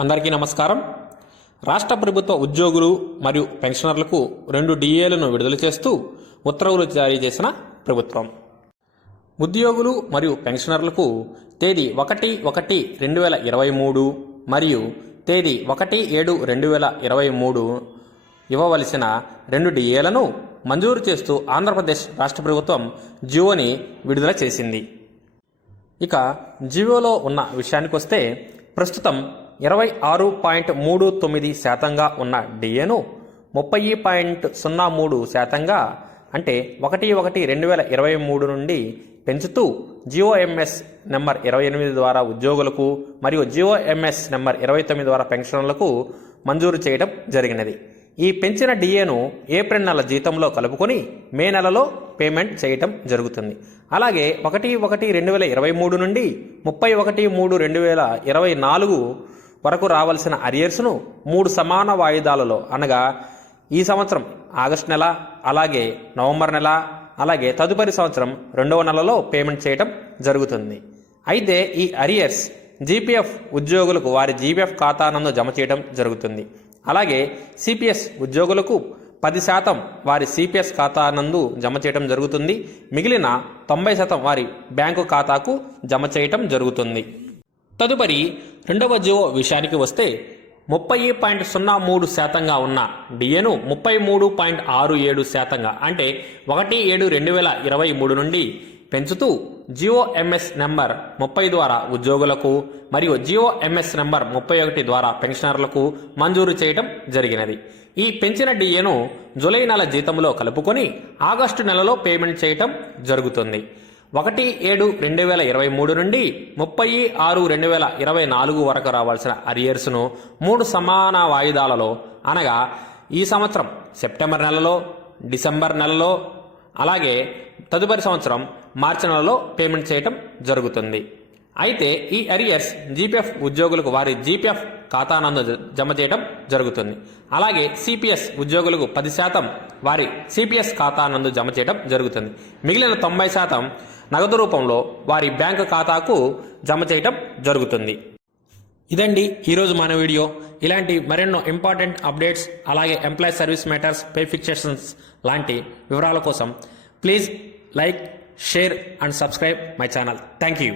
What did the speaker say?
అందరికీ నమస్కారం. రాష్ట్ర ప్రభుత్వ ఉద్యోగులు మరియు పెన్షనర్లకు 2 డిఏలను విడుదల చేస్తూ ఉత్తర్వులు జారీ చేసిన ప్రభుత్వం. ఉద్యోగులు మరియు పెన్షనర్లకు తేదీ 1/1/2023 మరియు తేదీ 1/7/2023 ఇవ్వవలసిన 2 డిఏలను మంజూరు చేస్తూ ఆంధ్రప్రదేశ్ రాష్ట్ర ప్రభుత్వం జియోని విడుదల చేసింది. ఇక జియోలో ఉన్న విషయానికొస్తే ప్రస్తుతం 26.39% ఉన్న డిఏను 30.03%గా అంటే 1/1/2023 నుండి పెంచుతూ జియోఎంఎస్ నెంబర్ 28 ద్వారా ఉద్యోగులకు మరియు జియోఎంఎస్ నెంబర్ 29 ద్వారా పెన్షనర్లకు మంజూరు చేయడం జరిగినది. ఈ పెంచిన డిఏను ఏప్రిల్ నెల జీతంలో కలుపుకొని మే నెలలో పేమెంట్ చేయటం జరుగుతుంది. అలాగే 1/1/2023 నుండి 31/3/2024 వరకు రావాల్సిన అరియర్స్ను 3 సమాన వాయిదాలలో అనగా ఈ సంవత్సరం ఆగస్టు నెల, అలాగే నవంబర్ నెల, అలాగే తదుపరి సంవత్సరం 2వ నెలలో పేమెంట్ చేయటం జరుగుతుంది. అయితే ఈ అరియర్స్ జీపీఎఫ్ ఉద్యోగులకు వారి జీపీఎఫ్ ఖాతా నందు జమ చేయడం జరుగుతుంది. అలాగే సిపిఎస్ ఉద్యోగులకు 10% వారి సిపిఎస్ ఖాతా నందు జమ చేయడం జరుగుతుంది. మిగిలిన 90% వారి బ్యాంకు ఖాతాకు జమ చేయటం జరుగుతుంది. తదుపరి 2వ జియో విషయానికి వస్తే 30.03%గా ఉన్న డిఏను 33.67%గా అంటే 1/7/2023 నుండి పెంచుతూ జియోఎంఎస్ నెంబర్ 30 ద్వారా ఉద్యోగులకు మరియు జియోఎంఎస్ నెంబర్ 31 ద్వారా పెన్షనర్లకు మంజూరు చేయడం జరిగినది. ఈ పెంచిన డిఏను జూలై నెల జీతంలో కలుపుకొని ఆగస్టు నెలలో పేమెంట్ చేయటం జరుగుతుంది. 1/7/2023 నుండి 30/6/2024 వరకు రావాల్సిన అరియర్స్ను 3 సమాన వాయిదాలలో అనగా ఈ సంవత్సరం సెప్టెంబర్ నెలలో, డిసెంబర్ నెలలో, అలాగే తదుపరి సంవత్సరం మార్చి నెలలో పేమెంట్ చేయటం జరుగుతుంది. అయితే ఈ అరియర్స్ జీపీఎఫ్ ఉద్యోగులకు వారి జీపీఎఫ్ ఖాతా నందు జమ చేయడం జరుగుతుంది. అలాగే సిపిఎస్ ఉద్యోగులకు 10% వారి సిపిఎస్ ఖాతా నందు జమ చేయడం జరుగుతుంది. మిగిలిన 90% నగదు రూపంలో వారి బ్యాంకు ఖాతాకు జమ చేయడం జరుగుతుంది. ఇదండి ఈరోజు మన వీడియో. ఇలాంటి మరెన్నో ఇంపార్టెంట్ అప్డేట్స్, అలాగే employee service matters, pay fixations లాంటి వివరాల కోసం please like, share and subscribe my channel. Thank you.